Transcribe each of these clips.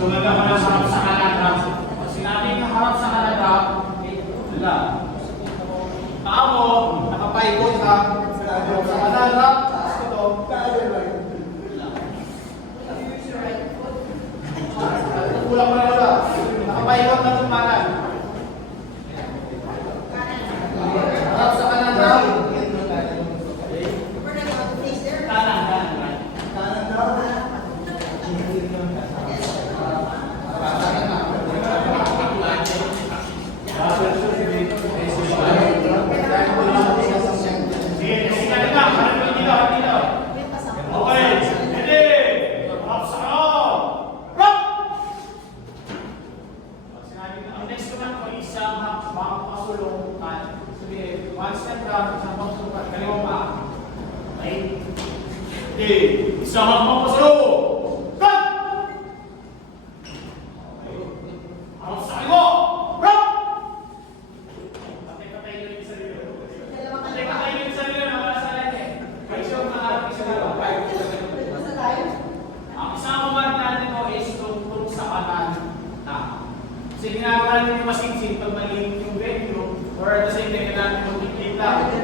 Gumagawa ka ng harap sa kanan drop. Pag sinabing harap sa kanan drop, wala. Paa mo, nakapaikot ka. Sa kanan drop, taas ko to. Kulang mo na wala. Nakapaikot na tumanan. Harap sa kanan drop. Isa hanggang pasalo. Cut! Harap sa kaliwa. Rap! Patay-patay nyo yung sarili. Patay-patay nyo yung sarili na wala sa lahat eh. Kahit siya maharap isa na lang. Ang isang command natin mo is tungkol sa kanan na. Kasi ginagawa natin yung masing-sing pag maliit yung venue or at the same time natin yung tiklik lang.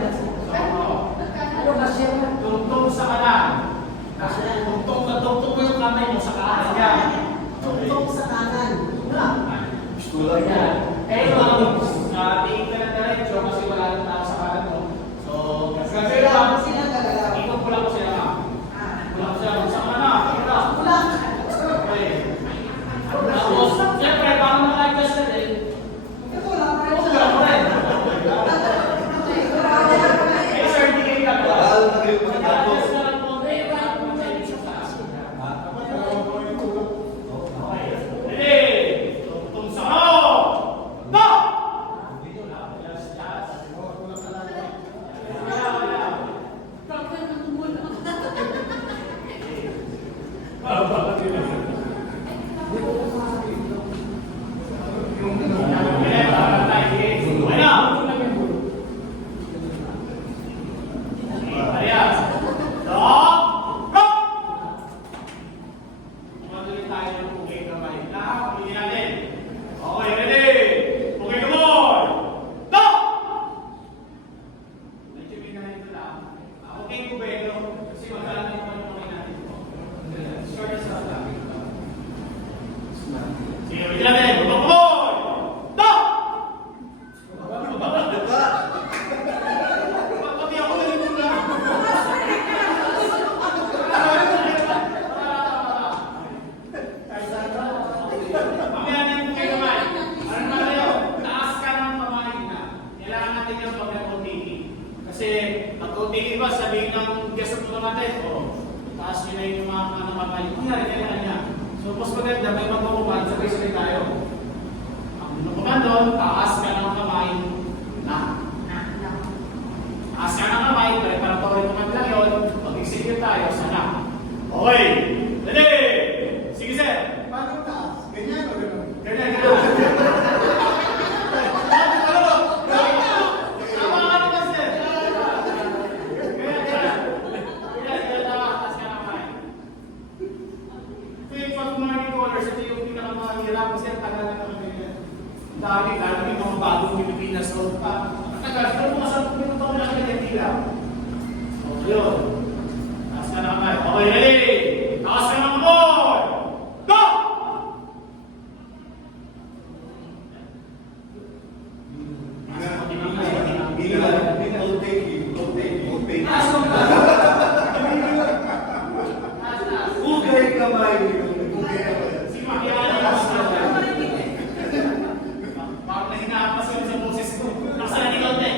Tungtong sa kanan. Tungtong mo yung kamay mo sa kanan niya. Tungtong sa kanan. Gusto lang yan. Eh, tingin ka na diretso kasi wala na tao sa kanan mo. So, kasi lang, ikot ko lang ko sila ka. Wala ko sila. Sa kanan, kita. Okay. Tapos, siyempre, baka mag-adjust na din. Wala ko rin. Eh, sir, hindi kayo gagawa. Mag-adjust na lang po. Pag-OTE ba, sabihin ng guest of natin, taas nyo na yung mga namamay. Kunyari, kailangan niya. So, mas maganda, may mag-upan, sabay-sabay tayo. Ang nukuman doon, taas ka ng kamay na. Taas ka ng kamay, preparatory naman lang yun. Pag-execute tayo, sana. Okay! Ready! Sige, sir! Paano taas? Ganyan o gano'n? Ganyan, ganyan. Dami mga bagong Pilipinas o pa. Tagal, pero mga 10 minuto ko lang yung tila. O, yun. Taas ka na kamay. Okay, ready? Taas ka na kamay! Go! Taas ka na. Ugay kamay. Si Makiani. Parang nahinapas yun sa boses ko. Nasa na ni Conte.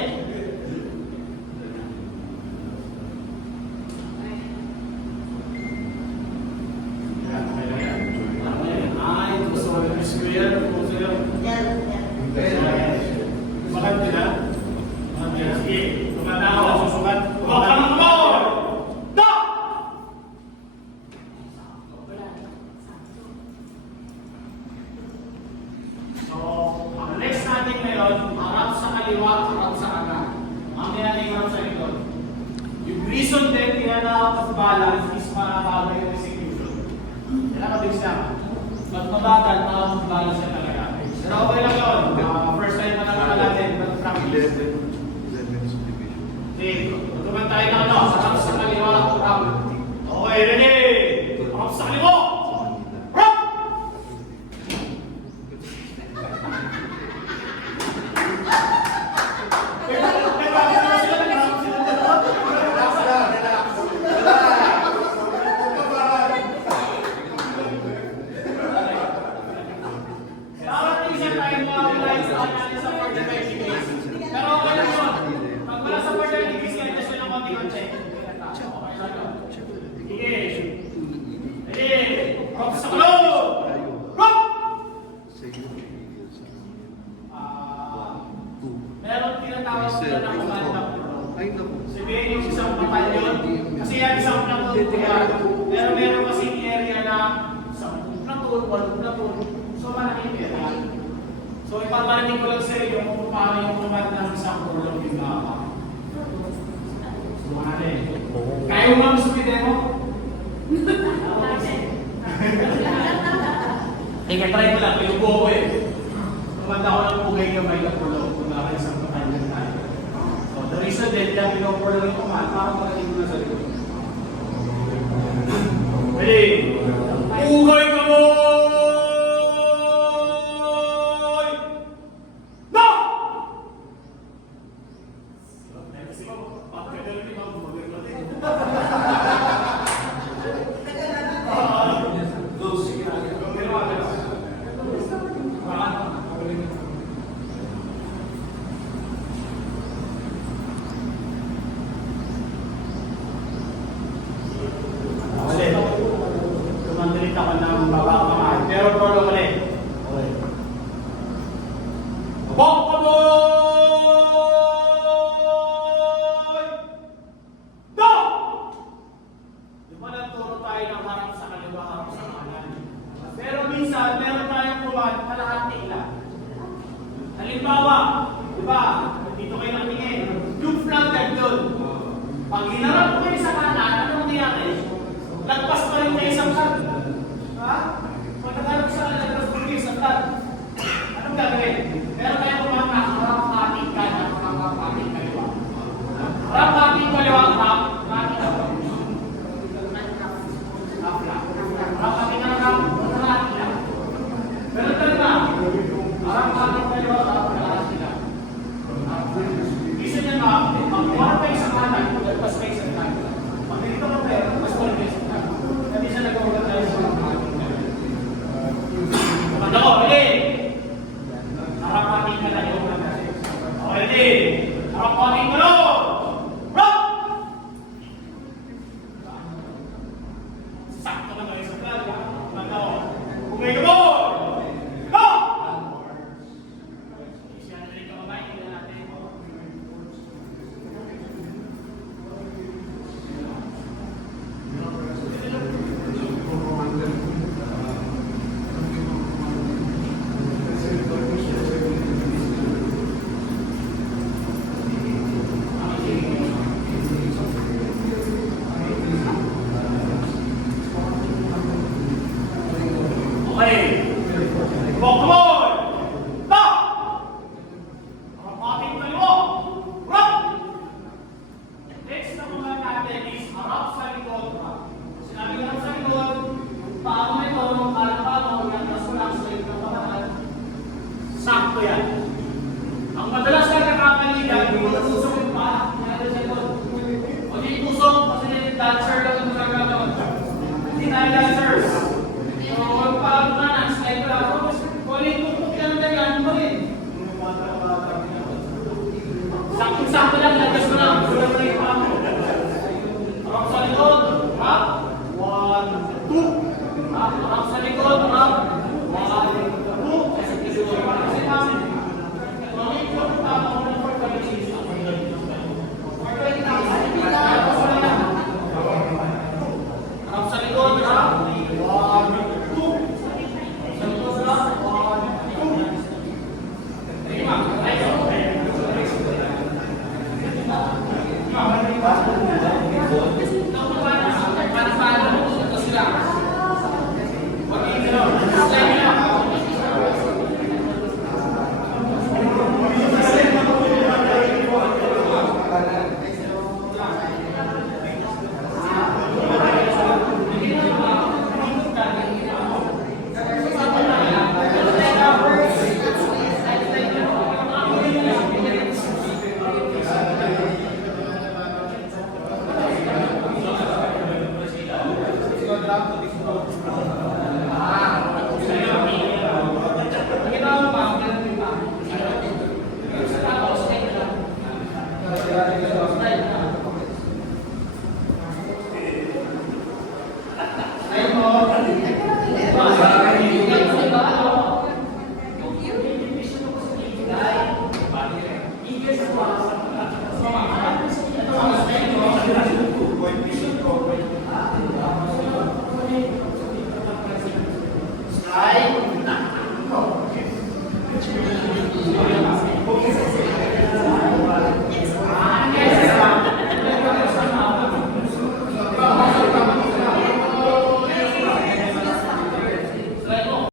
Ay, gusto ko yung square. Gusto yun. Bakit nila? Sige. Tumanda ako. Susukat. Huwag ka ng kamay! Da! So, ang next natin ngayon, harap sa kaliwa, harap sa kanan. Ang natin harap sa likod. Yung reason din, kaya balance is para bago yung execution. Kaya nakabigis lang. Pag Rock sa kalot! Rock! Meron tinatawag sila ng kumanda. Sabihin yung isang batalyon, kasi yan isang platoon kaya, pero meron kasing area na 10 platoon, 8 platoon, so malaking area. So ipaparating ko lang sa inyo kung paano yung kumanda ng isang kulong yung gama. So kaya mo lang gusto mo? Try ko lang, yung buo ko eh. Kumanda ko ng bugay kamay na kulong kung naka isang batalyon tayo. The reason that kaya pinopor lang yung kumahan, para magaling mo na sa likod. Ready? Ugay ka mo! No! Kasi pagkagaling ni Ma'am, magaling natin. Go, sige na. Pero magaling. Tumandalit ako ng babang kamay. Pero prolo ko rin. Okay. Bok ka mo! No! Di ba nagturo tayo ng harap sa kaliwa, harap sa kanan? Pero minsan, meron tayong kumahan, kalahati lang. Halimbawa, di ba? Dito kayo natingin. Yung flanker doon. Pag hinarap ko kayo sa kanan, anong nangyari? Lagpas pa rin kayo sa kanan. Ha? Pag nagharap sa kanan, lagpas pa rin kayo sa kanan. Anong gagawin? Meron tayong kumahan na harap ating kanan, harap ating kaliwa. Harap ating kaliwa, harap ating kaliwa. Harap ating kaliwa, harap ating kaliwa. Pero talaga, harap ating kaliwa, harap ating kaliwa. Isa niya na, mag-harap kayo sa kanan, lagpas kayo sa kanan. Pag dito ka tayo, lagpas kayo sa kanan. Hindi siya nagkakaroon tayo sa ating kaliwa. Kumanda ko, ready? Harap ating kaliwa. Ready? Harap ating kaliwa. Rock! Sakto na kayo sa kanan. Kumanda ko. Kumay ka mo! Go! Siya na rin kamamay, tingnan natin. Okay. Walk come on! Stop! Harap ating kaliwa. Rock! Next na mga natin is harap sa likod. Sinabi harap sa likod, paano na ito, paano, yan, nasulang sa likod ng pamahan. Sakto yan. Ang madalas na nakakaligan, yung tusok yung paa, yan sa likod. O di tusok, kasi yung dancer lang yung nagagawin. Hindi tayo dancers. So, pag na slide ko lang, kung itutok yan na yan, mo rin. Sakto lang, lagas mo lang. Sulat na yung paa mo. Harap sa likod, harap. 1, 2. Harap sa likod, harap. 1, 2. Kasi namin. Kung ito ang tama ko ng 4 harap sa likod, harap. 1, 2. ay